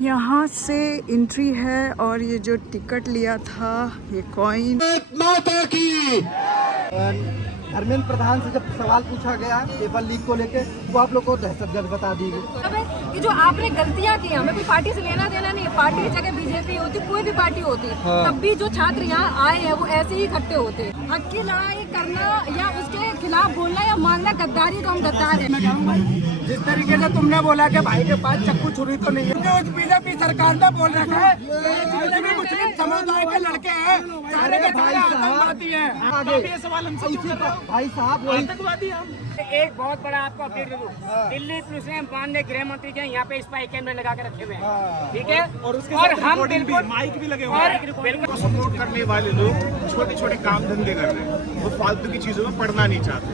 यहाँ से एंट्री है और ये जो टिकट लिया था ये कॉइन। माता की धर्मेंद्र प्रधान से जब सवाल पूछा गया पेपर लीक को लेके वो आप लोग को दहशतगर्द बता दी गई। कि जो आपने गलतियां की हमें कोई पार्टी से लेना देना नहीं। पार्टी की जगह बीजेपी होती, कोई भी पार्टी होती, तब भी जो छात्र यहाँ आए हैं वो ऐसे ही इकट्ठे होते। हक की लड़ाई करना या उसके खिलाफ बोलना या मानना गद्दारी, तो हम गद्दार है। जिस तरीके से तुमने बोला कि भाई के पास चक्कू छुरी तो नहीं है, जो बीजेपी सरकार ने बोल रखा है मुस्लिम समुदाय के लड़के हैं, सारे के सारे आतंकवादी हैं। भाई साहब आतंकवादी हम। एक बहुत बड़ा आपको अपडेट दे दूं, दिल्ली पुलिस ने माननीय गृह मंत्री के यहाँ पे स्पाई कैमरे लगा के रखे हुए हैं, ठीक है। और हम बिल्कुल माइक भी लगे हुए हैं। बिल्कुल सपोर्ट करने वाले लोग छोटे छोटे काम धंधे कर रहे हैं, वो फालतू की चीजों में पढ़ना नहीं चाहते।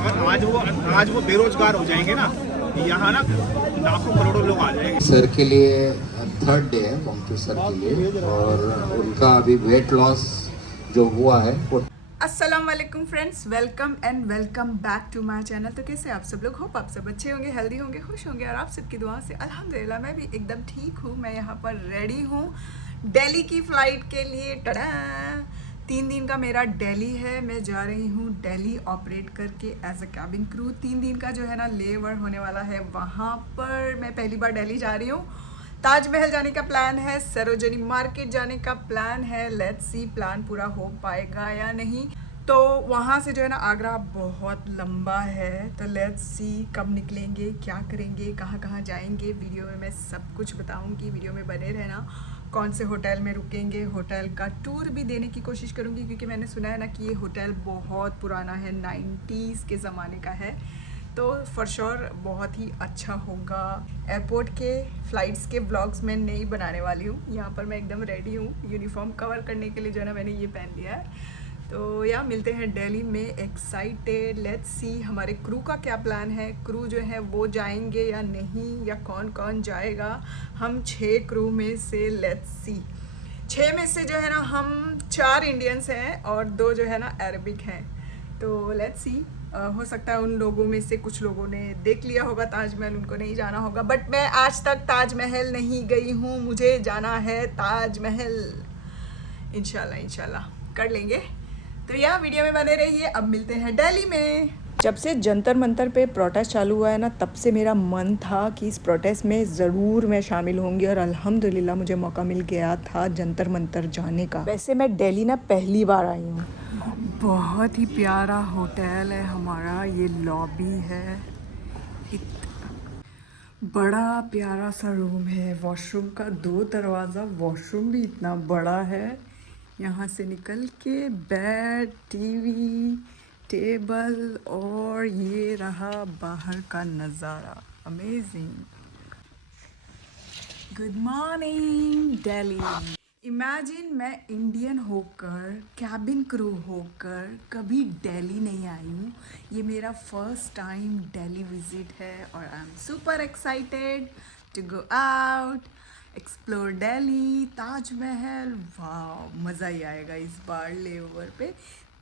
अगर आज वो बेरोजगार हो जाएंगे ना, यहाँ ना लाखों करोड़ों लोग आ जाएंगे। सर के लिए थर्ड डे है ममता सर के लिए, और उनका अभी वेट लॉस जो हुआ है वो। अस्सलाम वालेकुम friends, welcome and welcome back to my channel. तो कैसे आप सब लोग? होप आप सब अच्छे होंगे, हेल्दी होंगे, खुश होंगे और आप सबकी दुआ से अल्हम्दुलिल्लाह मैं भी एकदम ठीक हूँ। मैं यहाँ पर रेडी हूँ दिल्ली की फ़्लाइट के लिए। टडा 3 दिन का मेरा दिल्ली है। मैं जा रही हूँ दिल्ली ऑपरेट करके एज अ कैबिन क्रू। 3 दिन का जो है ना ले ओवर होने वाला है वहाँ पर। मैं पहली बार दिल्ली जा रही हूँ। ताजमहल जाने का प्लान है, सरोजनी मार्केट जाने का प्लान है। लेट्स सी प्लान पूरा हो पाएगा या नहीं। तो वहाँ से जो है ना आगरा बहुत लंबा है, तो लेट्स सी कब निकलेंगे, क्या करेंगे, कहाँ कहाँ जाएंगे। वीडियो में मैं सब कुछ बताऊँगी, वीडियो में बने रहना। कौन से होटल में रुकेंगे, होटल का टूर भी देने की कोशिश करूँगी, क्योंकि मैंने सुना है ना कि ये होटल बहुत पुराना है, 90s के ज़माने का है। तो फॉर श्योर बहुत ही अच्छा होगा। एयरपोर्ट के फ़्लाइट्स के व्लॉग्स मैं नहीं बनाने वाली हूँ। यहाँ पर मैं एकदम रेडी हूँ यूनिफॉर्म कवर करने के लिए, जो है ना मैंने ये पहन लिया है। तो या मिलते हैं दिल्ली में, एक्साइटेड। लेट्स सी हमारे क्रू का क्या प्लान है, क्रू जो है वो जाएंगे या नहीं, या कौन कौन जाएगा। हम 6 क्रू में से लेट्स सी 6 में से जो है ना हम 4 इंडियंस हैं और 2 जो है ना अरबिक हैं। तो लेट्स सी हो सकता है उन लोगों में से कुछ लोगों ने देख लिया होगा ताजमहल, उनको नहीं जाना होगा। बट मैं आज तक ताजमहल नहीं गई हूँ, मुझे जाना है ताजमहल। इंशाल्लाह इंशाल्लाह कर लेंगे। तो यह वीडियो में बने रहिए। अब मिलते हैं दिल्ली में। जब से जंतर मंतर पे प्रोटेस्ट चालू हुआ है ना, तब से मेरा मन था कि इस प्रोटेस्ट में ज़रूर मैं शामिल होंगी, और अल्हम्दुलिल्लाह मुझे मौका मिल गया था जंतर मंतर जाने का। वैसे मैं दिल्ली ना पहली बार आई हूँ। बहुत ही प्यारा होटल है हमारा, ये लॉबी है, बड़ा प्यारा सा रूम है। वॉशरूम का 2 दरवाज़ा, वॉशरूम भी इतना बड़ा है। यहाँ से निकल के बेड, टीवी, टेबल, और ये रहा बाहर का नज़ारा। Amazing. Good morning Delhi. Imagine मैं इंडियन होकर, कैबिन क्रू होकर कभी दिल्ली नहीं आई हूँ। ये मेरा फर्स्ट टाइम दिल्ली विज़िट है और I am super excited to go out, explore Delhi, Taj Mahal. वाह, मज़ा ही आएगा इस बार ले ओवर पे।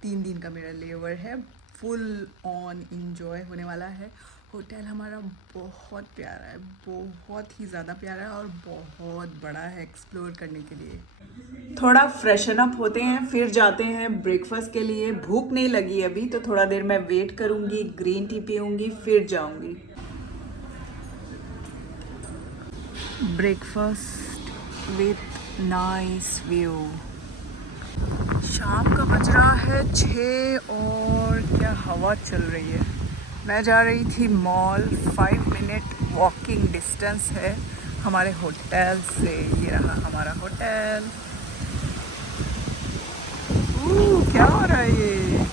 3 दिन का मेरा ले ओवर है, फुल ऑन इंजॉय होने वाला है। होटल हमारा बहुत प्यारा है, बहुत ही ज़्यादा प्यारा है और बहुत बड़ा है एक्सप्लोर करने के लिए। थोड़ा फ्रेशन अप होते हैं, फिर जाते हैं ब्रेकफास्ट के लिए। भूख नहीं लगी अभी, तो थोड़ा देर मैं वेट करूँगी, ग्रीन टी पीऊँगी, फिर जाऊँगी। Breakfast with nice view. शाम का बज रहा है 6 और क्या हवा चल रही है। मैं जा रही थी मॉल, 5 मिनट वॉकिंग डिस्टेंस है हमारे होटल से। ये रहा हमारा होटल। क्या हो रहा है ये?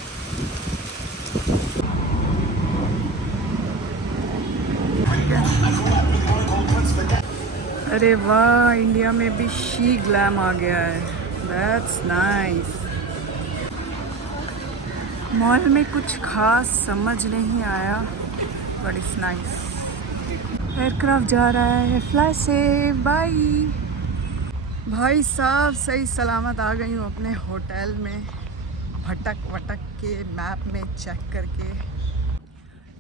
अरे वाह, इंडिया में भी शी ग्लैम आ गया है। That's nice. मॉल में कुछ खास समझ नहीं आया, बट इट्स नाइस। एयरक्राफ्ट जा रहा है, फ्लाई से बाय। भाई साहब सही सलामत आ गई हूँ अपने होटल में, भटक वटक के मैप में चेक करके।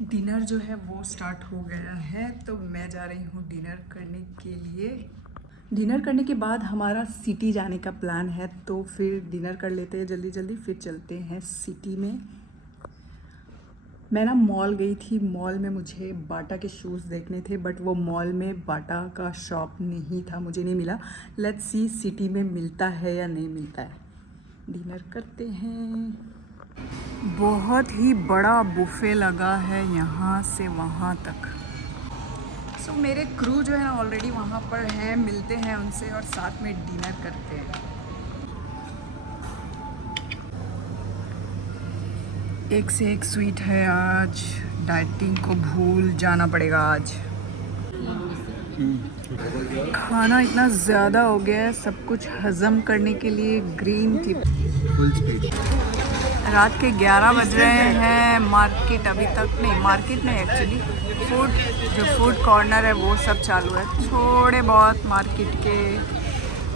डिनर जो है वो स्टार्ट हो गया है, तो मैं जा रही हूँ डिनर करने के लिए। डिनर करने के बाद हमारा सिटी जाने का प्लान है, तो फिर डिनर कर लेते हैं जल्दी जल्दी, फिर चलते हैं सिटी में। मैं ना मॉल गई थी, मॉल में मुझे बाटा के शूज़ देखने थे, बट वो मॉल में बाटा का शॉप नहीं था, मुझे नहीं मिला। लेट्स सी सिटी में मिलता है या नहीं मिलता है। डिनर करते हैं। बहुत ही बड़ा बुफे लगा है यहाँ से वहाँ तक। सो मेरे क्रू जो है ना ऑलरेडी वहाँ पर है, मिलते हैं उनसे और साथ में डिनर करते हैं। एक से एक स्वीट है आज, डाइटिंग को भूल जाना पड़ेगा आज। खाना इतना ज़्यादा हो गया है, सब कुछ हज़म करने के लिए ग्रीन टी फुल स्पीड। रात के 11 बज रहे हैं, मार्केट अभी तक नहीं, मार्केट नहीं एक्चुअली फूड, जो फूड कॉर्नर है वो सब चालू है। थोड़े बहुत मार्केट के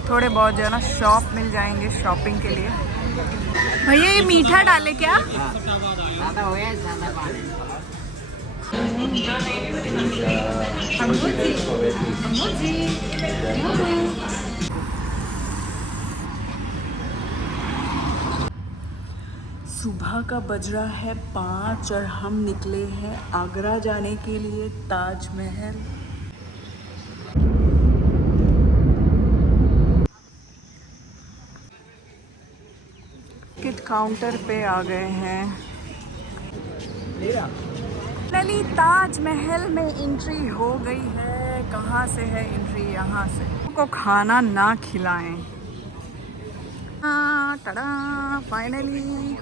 थोड़े बहुत जो है ना शॉप मिल जाएंगे शॉपिंग के लिए। भैया ये मीठा डाले क्या? सुबह का बज रहा है 5 और हम निकले हैं आगरा जाने के लिए, ताजमहल। टिकट काउंटर पे आ गए हैं। फाइनली ताजमहल में एंट्री हो गई है। कहाँ से है एंट्री? यहाँ से। को खाना ना खिलाएं। टाडा फाइनली।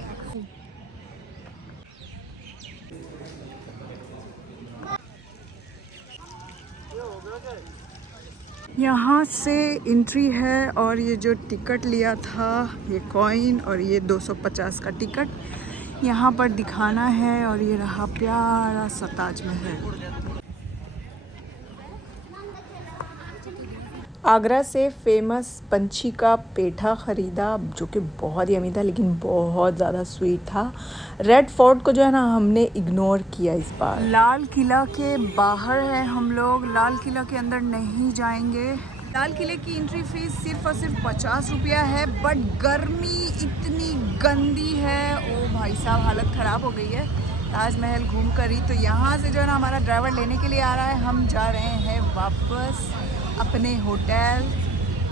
यहाँ से एंट्री है और ये जो टिकट लिया था, ये कॉइन और ये 250 का टिकट यहाँ पर दिखाना है। और ये रहा प्यारा सा ताजमहल। आगरा से फेमस पंछी का पेठा ख़रीदा, जो कि बहुत ही यम्मी था लेकिन बहुत ज़्यादा स्वीट था। रेड फोर्ट को जो है ना हमने इग्नोर किया इस बार। लाल किला के बाहर है हम लोग, लाल किला के अंदर नहीं जाएंगे। लाल किले की एंट्री फीस सिर्फ और सिर्फ 50 रुपया है, बट गर्मी इतनी गंदी है, ओ भाई साहब हालत ख़राब हो गई है ताजमहल घूम कर ही। तो यहाँ से जो है ना हमारा ड्राइवर लेने के लिए आ रहा है, हम जा रहे हैं वापस अपने होटल।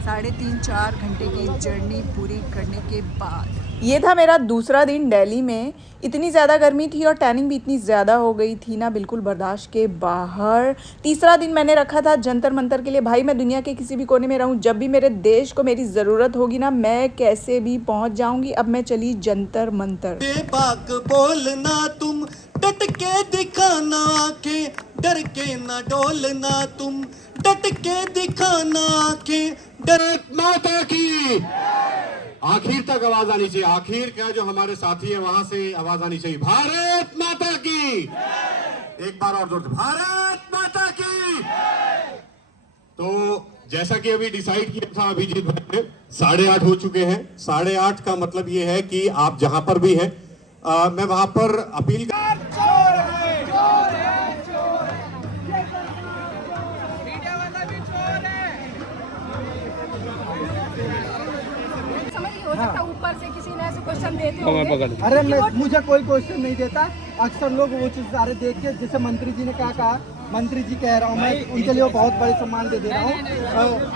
3.5-4 घंटे की जर्नी पूरी करने के बाद ये था मेरा दूसरा दिन दिल्ली में। इतनी ज़्यादा गर्मी थी और टैनिंग भी इतनी ज़्यादा हो गई थी ना, बिल्कुल बर्दाश्त के बाहर। तीसरा दिन मैंने रखा था जंतर मंतर के लिए। भाई मैं दुनिया के किसी भी कोने में रहूं, जब भी मेरे देश को मेरी ज़रूरत होगी ना, मैं कैसे भी पहुंच जाऊंगी। अब मैं चली जंतर मंतर। बेबाक बोलना तुम, डट के दिखाना आंखें, डर के ना डोलना तुम, डट के दिखाना आंखें, डर। माता की आखिर तक आवाज आनी चाहिए, आखिर का जो हमारे साथी है वहां से आवाज आनी चाहिए। भारत माता की। एक बार और जोर से, भारत माता की। तो जैसा कि अभी डिसाइड किया था अभिजीत भाई ने, 8:30 हो चुके हैं। 8:30 का मतलब ये है कि आप जहां पर भी हैं, मैं वहां पर अपील हो सकता ऊपर से किसी ने ऐसे क्वेश्चन देते होंगे। अरे मुझे कोई क्वेश्चन नहीं देता। अक्सर लोग वो चीज सारे देख के, जैसे मंत्री जी ने क्या कहा, मंत्री जी कह रहा हूँ मैं, उनके लिए बहुत बड़े सम्मान दे रहा हूँ।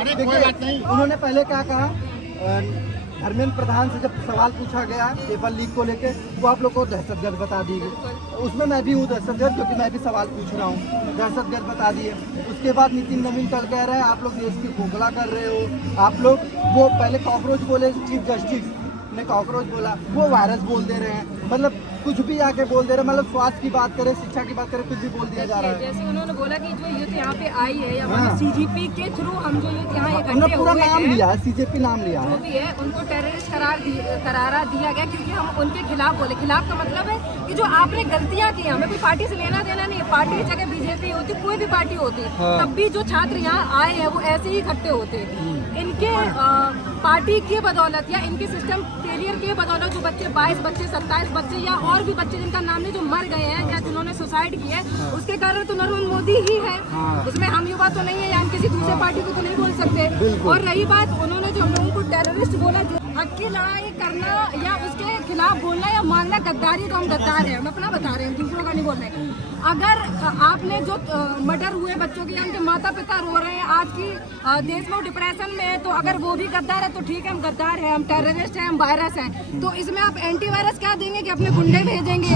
देखिए उन्होंने पहले क्या कहा, धर्मेंद्र प्रधान से जब सवाल पूछा गया पेपर लीक को लेके, वो आप लोग को दहशतगर्द बता दी गई। उसमें मैं भी हूँ दहशतगर्द, क्योंकि मैं भी सवाल पूछ रहा हूँ, दहशतगर्द बता दिए। उसके बाद नितिन नवीन कल कह रहे हैं आप लोग देश की खोखला कर रहे हो। आप लोग वो पहले कॉकरोच बोले, चीफ जस्टिस ने कॉकरोच बोला, वो वायरस बोल दे रहे हैं। मतलब कुछ भी आके बोल दे रहे हैं, मतलब स्वास्थ्य की बात करें, शिक्षा की बात करें, कुछ भी बोल दिया जा रहा है। जैसे उन्होंने बोला कि जो यूथ यहाँ पे आई है या मतलब सीजीपी के थ्रू हम जो यूथ यहाँ इकट्ठे उन्होंने पूरा हो गए नाम हैं, लिया है, सीजेपी नाम लिया जो है। भी है उनको टेररिस्ट करारा दिया गया, क्योंकि हम उनके खिलाफ बोले। खिलाफ का मतलब है कि जो आपने गलतियाँ की, हमें कोई पार्टी से लेना देना नहीं है। पार्टी की जगह बीजेपी होती, कोई भी पार्टी होती, तब भी जो छात्र यहाँ आए हैं वो ऐसे ही इकट्ठे होते। इनके पार्टी की बदौलत या इनके सिस्टम फेलियर की बदौलत जो बच्चे 22 बच्चे 27 बच्चे या और भी बच्चे जिनका नाम नहीं जो मर गए हैं या जिन्होंने सुसाइड की है, उसके कारण तो नरेंद्र मोदी ही है। उसमें हम युवा तो नहीं है या हम किसी दूसरे पार्टी को तो नहीं बोल सकते। और रही बात उन्होंने जो हम लोगों को टेररिस्ट बोला, हक की लड़ाई करना या उसके खिलाफ बोलना या मानना गद्दारी, तो हम गद्दार हैं, हम अपना बता रहे हैं, दूसरों का नहीं बोल रहे। अगर आपने जो मर्डर हुए बच्चों के, उनके माता पिता रो रहे हैं, आज की देश में डिप्रेशन में है, तो अगर वो भी गद्दार है तो ठीक है, हम गद्दार हैं, हम टेररिस्ट हैं, हम वायरस हैं। तो इसमें आप एंटी वायरस क्या देंगे कि अपने गुंडे भेजेंगे,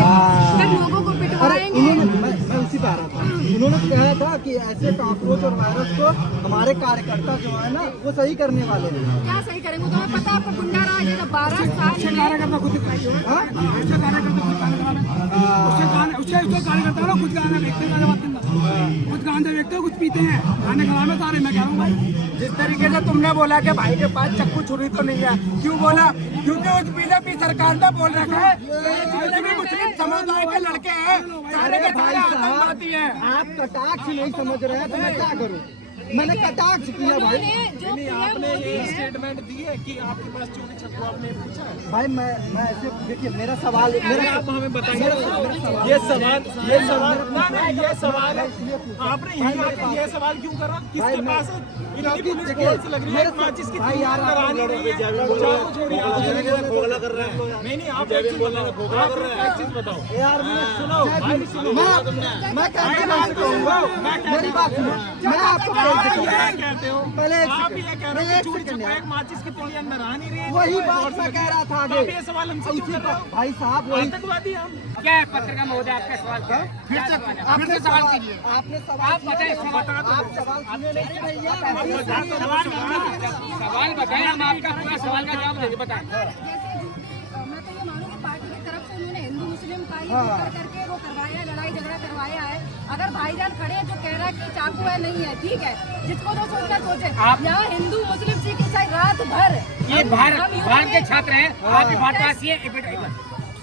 फिर लोगों को पिटवाएंगे। मैं उसी पे आ रहा था। उन्होंने कहा था कि ऐसे कॉकरोच और वायरस को हमारे कार्यकर्ता जो है ना वो सही करने वाले हैं। क्या सही करेंगे? तो हमें पता है आपको गुंडा राज है, 12 साल कुछ गाने देखते हो, कुछ पीते हैं, खाने खिलाने सारे। मैं कह रहा हूँ भाई, जिस तरीके से तुमने बोला कि भाई के पास चक्कू छुरी तो नहीं है, क्यों बोला? क्योंकि उस बीजेपी सरकार ने बोल रखा है जितने भी मुस्लिम समुदाय के लड़के हैं सारे के सारे आतंकवादी हैं। आप कटाक्ष नहीं समझ रहे हैं तो मैं क्या करूँ? मैंने कटाक्ष किया भाई। आपने ये स्टेटमेंट दी है कि आपके पास चोरी छक्कू आपने पूछा है भाई। मैं ऐसे देखिए, मेरा सवाल आप हमें बताइए। ये सवाल आपने ये सवाल क्यों करा? किसके पास इतनी पुलिस फोर्स लग रही है? माचिस की भाई यार करानी रही है, चाकू छोड़ी खोखला कर रहा है। नहीं आप एक चीज बताओ यार, सुनो भाई, सुनो। मैं कहते कहूँगा, मेरी बात सुनो। मैं आपको कहते हो पहले आप ये कह रहे हैं चोरी छक्का एक माचिस की तीली अंदर आ नहीं रही है। वही बात मैं कह रहा था आगे। ये सवाल हमसे क्यों कर रहे हो भाई साहब? वही आतंकवादी हम क्या है? पत्रकार महोदय आपका सवाल क्या है? आपने सवाल कीजिए। आपने सवाल आप बताइए, आप सवाल सुने नहीं भैया। सवाल बताएं, हम आपका पूरा सवाल का जवाब देंगे। बताएं। मैं तो ये मानूं कि पार्टी की तरफ से उन्होंने हिंदू मुस्लिम का ये कर करके वो करवाया, लड़ाई झगड़ा करवाया है। अगर भाईजान खड़े हैं जो कह रहा है कि चाकू है नहीं है, ठीक है, जिसको जो सोचना सोचे। यहाँ हिंदू मुस्लिम सिख ईसाई रात भर ये भारत के छात्र हैं, आप भी भारतवासी हैं।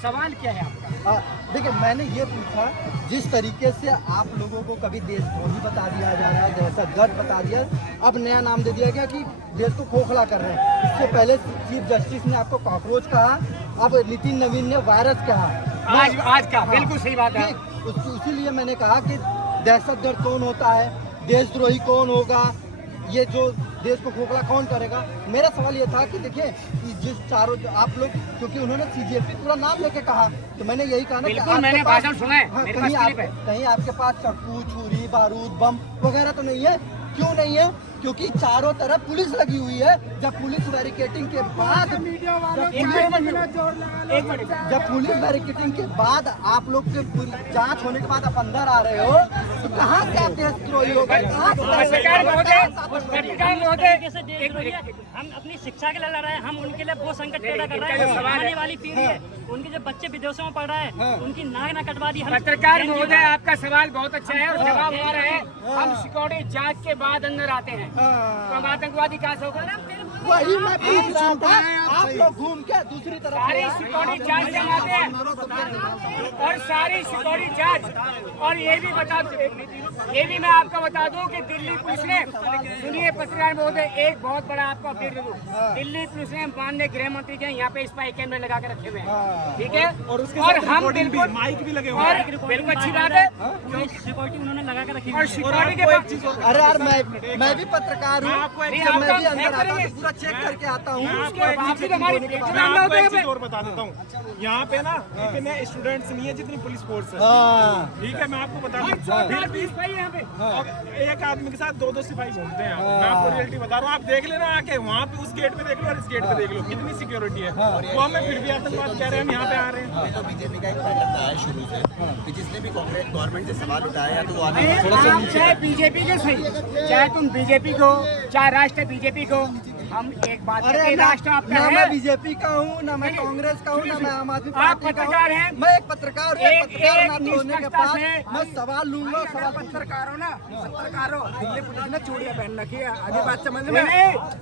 सवाल क्या है आपका? देखिए, मैंने ये पूछा, जिस तरीके से आप लोगों को कभी देशद्रोही बता दिया जा रहा है, दहशतगर्द बता दिया, अब नया नाम दे दिया गया कि देश को खोखला कर रहे हैं। इससे पहले चीफ जस्टिस ने आपको कॉकरोच कहा, अब नितिन नवीन ने वायरस कहा। आज का बिल्कुल सही बात है। इसीलिए मैंने कहा कि दहशतगर्द कौन होता है, देशद्रोही कौन होगा, ये जो देश को खोखला कौन करेगा। मेरा सवाल ये था कि देखिए, जिस चारों आप लोग, क्योंकि उन्होंने सीजेपी पूरा नाम लेके कहा, तो मैंने यही कहा ना कि मैंने भाषण सुना है। हाँ, कहीं आपके पास चक्कू छुरी बारूद बम वगैरह तो नहीं है। क्यों नहीं है? क्योंकि चारों तरफ पुलिस लगी हुई है। जब पुलिस बैरिकेडिंग के बाद जब पुलिस बैरिकेडिंग के बाद आप लोग के जांच होने के बाद आप अंदर आ रहे हो, तो कहाँ से आप देशद्रोही हो गए? हम अपनी शिक्षा के लिए लड़ रहे हैं, हम उनके लिए वो संकट पैदा कर रहे हैं। आने वाली पीढ़ी है, उनके जो बच्चे विदेशों में पढ़ रहे हैं, उनकी नाक ना कटवा दी। पत्रकार महोदय, आपका सवाल बहुत अच्छा है और जवाब आ रहा है। हम सिक्योरिटी जांच के बाद अंदर आते हैं, तो हम आतंकवादी कहाँ से होगा? वही मैं पूछ रहा था। आप लोग घूम के दूसरी तरफ सारी सिक्योरिटी जांच से आते हैं और सारी सिक्योरिटी जांच। और ये भी मैं आपको बता दूं कि दिल्ली पुलिस ने, सुनिए पत्रकार महोदय, एक बहुत बड़ा आपको अपडेट दे दूं। दिल्ली पुलिस ने माननीय गृह मंत्री के यहाँ पे स्पाई कैमरे लगा के रखे हुए हैं, ठीक है, और हम बिल्कुल माइक भी लगे हुए हैं। बिल्कुल अच्छी बात है, सिक्योरिटी उन्होंने लगा के रखी और सिक्योरिटी के बाद अरे यार, मैं भी पत्रकार हूँ, मैं भी अंदर आता हूँ, पूरा चेक करके आता हूँ। और बता देता हूँ, यहाँ पे ना इतने स्टूडेंट्स नहीं है जितनी पुलिस फोर्स है, ठीक है। मैं आपको बता दूँ, यहाँ पे एक आदमी के साथ 2-2 सिपाही घूमते हैं। मैं आपको रियलिटी बता रहा हूँ, आप देख लेना आके, वहाँ पे उस गेट पे देख लो और इस गेट पे देख लो, कितनी सिक्योरिटी है। वो हमें फिर भी आतंकवाद कह रहे हैं, हम यहाँ पे आ रहे हैं। तो बीजेपी का एक पैटर्न रहा है शुरू से कि जिसने भी कांग्रेस गवर्नमेंट से सवाल उठाया या तो वो आप चाहे बीजेपी के सही, चाहे तुम बीजेपी को, चाहे राष्ट्र बीजेपी को, हम एक बात कहते हैं, राष्ट्र आपका ना है। मैं बीजेपी का हूँ, ना मैं कांग्रेस का हूँ, ना मैं आम आदमी आप पार्टी का पत्रकार हैं। हूँ। मैं एक पत्रकार हूँ, पत्रकार ना तो होने के निष्पक्षता बाद से- मैं सवाल लूंगा। सवाल पत्रकार हो ना, पत्रकार हो। दिल्ली पुलिस ने चूड़ियां पहन रखी है, आगे बात समझ में।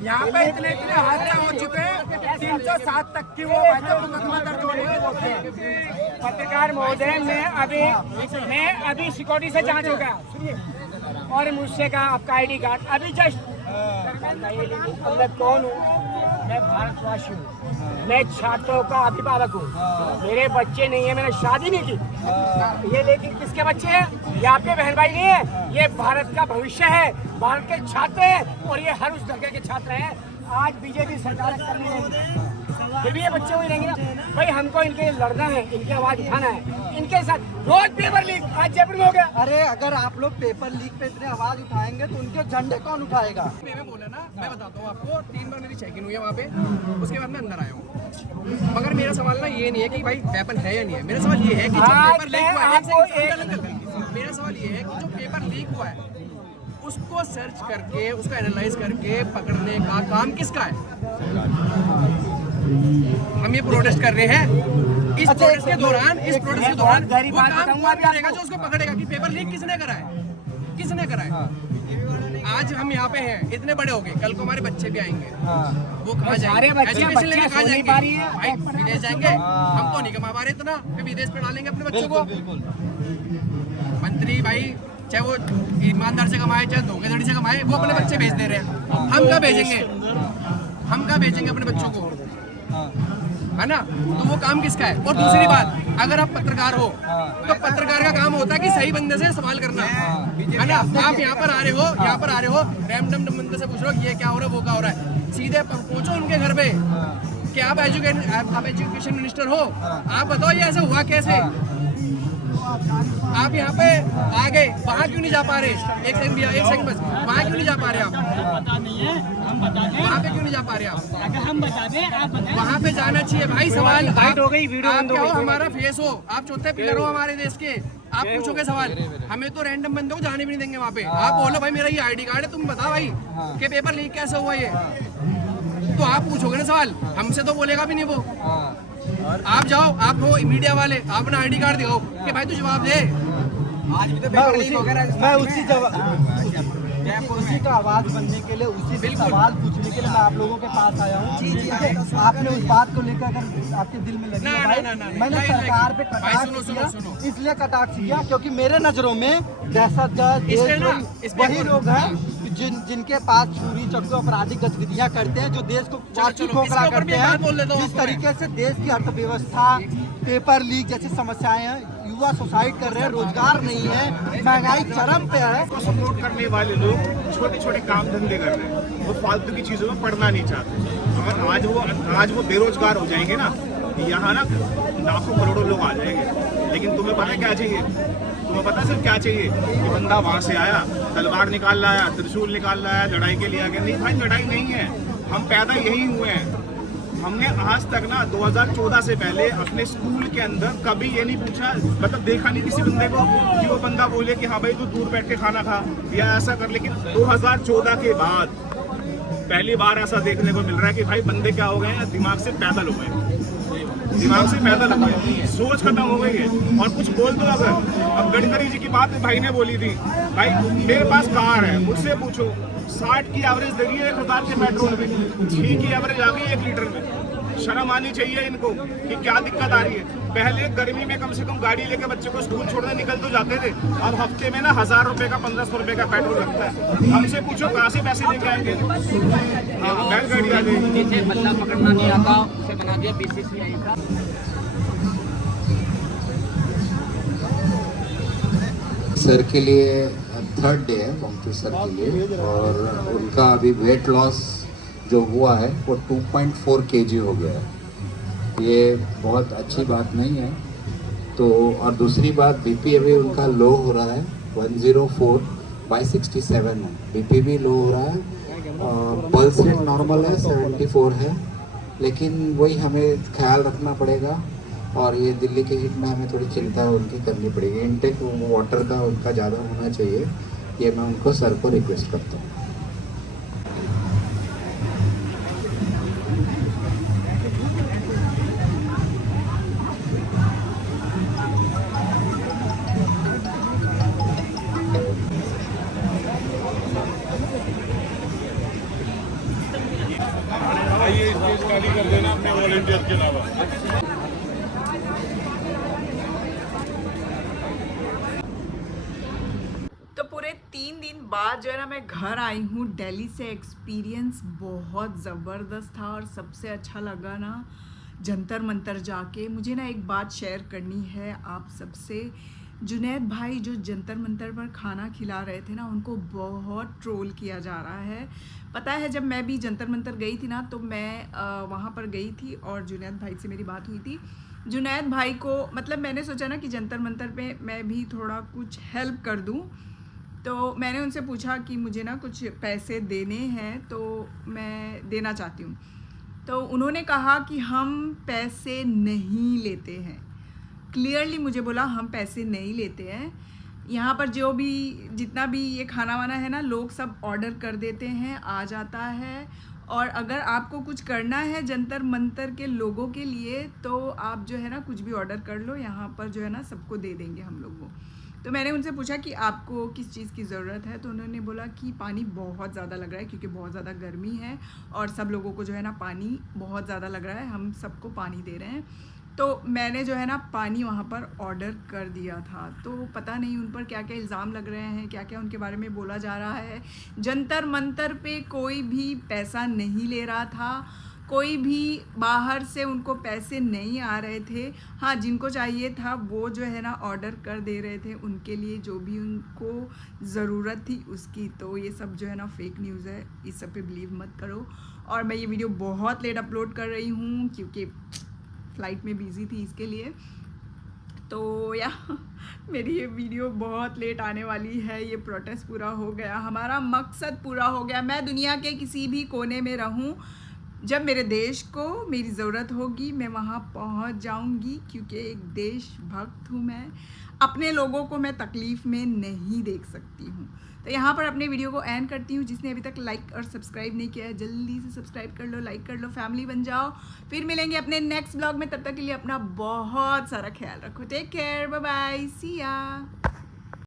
यहाँ पे इतने हादसे हो चुके हैं, 307 तक की वो मुकदमा दर्ज होने की वो है। पत्रकार महोदय, मैं अभी सिक्योरिटी से जांच होगा, सुनिए, और मुझसे कहा आपका ID कार्ड, अभी जस्ट अंदर कौन हूँ मैं भारतवासी हूँ, मैं छात्रों का अभिभावक हूँ। मेरे बच्चे नहीं है, मैंने शादी नहीं की। ये लेकिन किसके बच्चे हैं? ये आपके बहन भाई नहीं है, ये भारत का भविष्य है, भारत के छात्र हैं और ये हर उस दर्जे के छात्र हैं। आज बीजेपी सरकार कर रही है, फिर भी ये बच्चे वही रहेंगे ना। भाई हमको इनके लिए लड़ना है, इनकी आवाज उठाना है, इनके साथ रोज पेपर लीक आज जयपुर में हो गया। अरे अगर आप लोग पेपर लीक पे इतने आवाज उठाएंगे तो उनके झंडे कौन उठाएगा? मैंने बोला ना, मैं बताता हूँ आपको, 3 बार मेरी चेकिंग हुई है वहाँ पे, उसके बाद मैं अंदर आया हूँ। मगर मेरा सवाल ना ये नहीं है कि भाई वेपन है या नहीं है, मेरा सवाल ये है कि जो पेपर लीक हुआ है, मेरा सवाल ये है कि जो पेपर लीक हुआ है उसको सर्च करके, उसको एनालाइज करके पकड़ने का काम किसका है? हम ये प्रोटेस्ट कर रहे हैं, इस प्रोटेस्ट के दौरान वो काम कौन करेगा जो उसको पकड़ेगा कि पेपर लीक किसने करा है, किसने करा है? आज हम यहाँ पे हैं, इतने बड़े हो गए, कल को हमारे बच्चे भी आएंगे, वो कहाँ जाएंगे? एजुकेशन लेके कहाँ जाएंगे? भाई विदेश जाएंगे, हम तो नहीं कमा पा रहे इतना कि विदेश पे डालेंगे अपने बच्चों को। मंत्री भाई चाहे वो ईमानदार से कमाए चाहे धोखेधड़ी से कमाए, वो अपने बच्चे भेज दे रहे हैं। हम कहाँ भेजेंगे? हम कहाँ भेजेंगे अपने बच्चों को? है ना? तो वो काम किसका है? और दूसरी बात, अगर आप पत्रकार हो तो पत्रकार का काम होता है कि सही बंदे से सवाल करना, है ना? आप यहाँ पर आ रहे हो रैंडम बंदे से पूछ रहे हो ये क्या हो रहा है, वो क्या हो रहा है, सीधे पहुंचो उनके घर पे कि आप एजुकेशन मिनिस्टर हो, आप बताओ ये ऐसा हुआ कैसे? आप यहाँ पे आ गए, वहाँ क्यों नहीं जा पा रहे? एक सेकंड बस, वहाँ क्यों नहीं जा पा रहे आप? पता नहीं है, हम बता दें। वहाँ पे क्यों नहीं जा पा रहे आप? अगर हम बता दें, आप बताएं। वहाँ पे जाना चाहिए भाई। सवाल बाइट हो गई, वीडियो आप बंद हो क्या हो, गई। हमारा फेस हो, आप चौथे पिलर हो हमारे देश के, आप पूछोगे सवाल, हमें तो रैंडम बंदे को जाने भी नहीं देंगे वहाँ पे। आप बोलो भाई मेरा ये आईडी कार्ड है, तुम बताओ भाई कि पेपर लीक कैसे हुआ ये, तो आप पूछोगे ना सवाल, हमसे तो बोलेगा भी नहीं वो। आप जाओ, आप हो मीडिया वाले, आप अपना आईडी कार्ड दिखाओ कि भाई तू जवाब दे। आज भी तो मैं उसी का आवाज बनने के लिए, उसी से सवाल पूछने के लिए मैं आप लोगों के पास आया हूँ। आपने उस बात को लेकर अगर आपके दिल में लगी है भाई, मैंने सरकार पे कटाक्ष किया, इसलिए कटाक्ष किया क्योंकि मेरे नजरों में दहशतगर्द वही लोग हैं जिनके पास छुरी चाकू आपराधिक गतिविधियां करते हैं, जो देश को चाची खोखला करते हैं। जिस तरीके से देश की अर्थव्यवस्था, पेपर लीक जैसी समस्याएं हैं, युवा सुसाइड कर रहे हैं, रोजगार नहीं है, महंगाई चरम पे है। को सपोर्ट करने वाले लोग छोटे छोटे काम धंधे कर रहे हैं, वो फालतू की चीज़ों में पढ़ना नहीं चाहते। अगर आज वो बेरोजगार हो जाएंगे ना, यहाँ ना लाखों करोड़ों लोग आ जाएंगे। लेकिन तुम्हें पता है क्या चाहिए? तुम्हें पता है सिर्फ क्या चाहिए? कि बंदा वहाँ से आया, तलवार निकाल लाया, त्रिशूल निकाल लाया, लड़ाई के लिए आ गया। नहीं भाई, लड़ाई नहीं है, हम पैदा यही हुए हैं। हमने आज तक ना 2014 से पहले अपने स्कूल के अंदर कभी ये नहीं पूछा, मतलब देखा नहीं किसी बंदे को कि वो बंदा बोले कि हाँ भाई तू दूर बैठ के खाना खा या ऐसा कर। लेकिन 2014 के बाद पहली बार ऐसा देखने को मिल रहा है कि भाई बंदे क्या हो गए हैं, दिमाग से पैदल हो गए, दिमाग से पैदल हो गए, सोच खत्म हो गई है। और कुछ बोल दो अगर, अब गडकरी जी की बात भाई ने बोली थी, भाई मेरे पास कार है, मुझसे पूछो 60 की एवरेज दे रही है 1000 के पेट्रोल में, 6 की एवरेज आ गई 1 लीटर में। शर्म आनी चाहिए इनको कि क्या दिक्कत आ रही है। पहले गर्मी में कम से कम गाड़ी लेके बच्चे को स्कूल छोड़ने निकल तो जाते थे, अब हफ्ते में ना 1000 रुपए का 1500 रुपए का पेट्रोल लगता है। हमसे पूछो कहाँ से पैसे लेके आएंगे? बैलगाड़ी आ गई। जिसे बल्ला पकड़ना नहीं आता उसे बना दिया बीसीसीआई का। सर के लिए 3rd डे है बंकी सर के लिए, और उनका अभी वेट लॉस जो हुआ है वो 2.4 kg हो गया है। ये बहुत अच्छी बात नहीं है। तो और दूसरी बात, बीपी अभी उनका लो हो रहा है, 104/67 है, बीपी भी लो हो रहा है, और पल्स रेट नॉर्मल है, 74 है। लेकिन वही हमें ख्याल रखना पड़ेगा, और ये दिल्ली के हीट में हमें थोड़ी चिंता उनकी करनी पड़ेगी। इनटेक वाटर का उनका ज़्यादा होना चाहिए, ये मैं उनको सर को रिक्वेस्ट करता हूँ। कर देना अपने वॉलंटियर के अलावा। तो पूरे 3 दिन बाद आज जो है ना मैं घर आई हूँ दिल्ली से। एक्सपीरियंस बहुत ज़बरदस्त था और सबसे अच्छा लगा ना जंतर मंतर जाके। मुझे ना एक बात शेयर करनी है आप सबसे। जुनैद भाई जो जंतर मंतर पर खाना खिला रहे थे ना, उनको बहुत ट्रोल किया जा रहा है। पता है जब मैं भी जंतर मंतर गई थी ना, तो मैं वहाँ पर गई थी और जुनैद भाई से मेरी बात हुई थी। जुनैद भाई को मतलब मैंने सोचा ना कि जंतर मंतर पे मैं भी थोड़ा कुछ हेल्प कर दूँ, तो मैंने उनसे पूछा कि मुझे ना कुछ पैसे देने हैं तो मैं देना चाहती हूँ। तो उन्होंने कहा कि हम पैसे नहीं लेते हैं। क्लियरली मुझे बोला हम पैसे नहीं लेते हैं। यहाँ पर जो भी जितना भी ये खाना वाना है ना, लोग सब ऑर्डर कर देते हैं, आ जाता है। और अगर आपको कुछ करना है जंतर मंतर के लोगों के लिए तो आप जो है ना कुछ भी ऑर्डर कर लो, यहाँ पर जो है ना सबको दे देंगे हम लोग वो। तो मैंने उनसे पूछा कि आपको किस चीज़ की ज़रूरत है, तो उन्होंने बोला कि पानी बहुत ज़्यादा लग रहा है क्योंकि बहुत ज़्यादा गर्मी है और सब लोगों को जो है ना पानी बहुत ज़्यादा लग रहा है, हम सबको पानी दे रहे हैं। तो मैंने जो है ना पानी वहाँ पर ऑर्डर कर दिया था। तो पता नहीं उन पर क्या क्या इल्ज़ाम लग रहे हैं, क्या क्या उनके बारे में बोला जा रहा है। जंतर मंतर पे कोई भी पैसा नहीं ले रहा था, कोई भी बाहर से उनको पैसे नहीं आ रहे थे। हाँ, जिनको चाहिए था वो जो है ना ऑर्डर कर दे रहे थे उनके लिए जो भी उनको ज़रूरत थी उसकी। तो ये सब जो है ना फेक न्यूज़ है, इस सब पे बिलीव मत करो। और मैं ये वीडियो बहुत लेट अपलोड कर रही हूँ क्योंकि फ़्लाइट में बिज़ी थी इसके लिए। तो या मेरी ये वीडियो बहुत लेट आने वाली है। ये प्रोटेस्ट पूरा हो गया, हमारा मकसद पूरा हो गया। मैं दुनिया के किसी भी कोने में रहूँ, जब मेरे देश को मेरी ज़रूरत होगी मैं वहाँ पहुँच जाऊँगी क्योंकि एक देशभक्त हूँ मैं। अपने लोगों को मैं तकलीफ़ में नहीं देख सकती हूँ। तो यहाँ पर अपने वीडियो को एंड करती हूँ। जिसने अभी तक लाइक और सब्सक्राइब नहीं किया है जल्दी से सब्सक्राइब कर लो, लाइक कर लो, फैमिली बन जाओ। फिर मिलेंगे अपने नेक्स्ट ब्लॉग में, तब तक के लिए अपना बहुत सारा ख्याल रखो। टेक केयर, बाय बाय, सी या।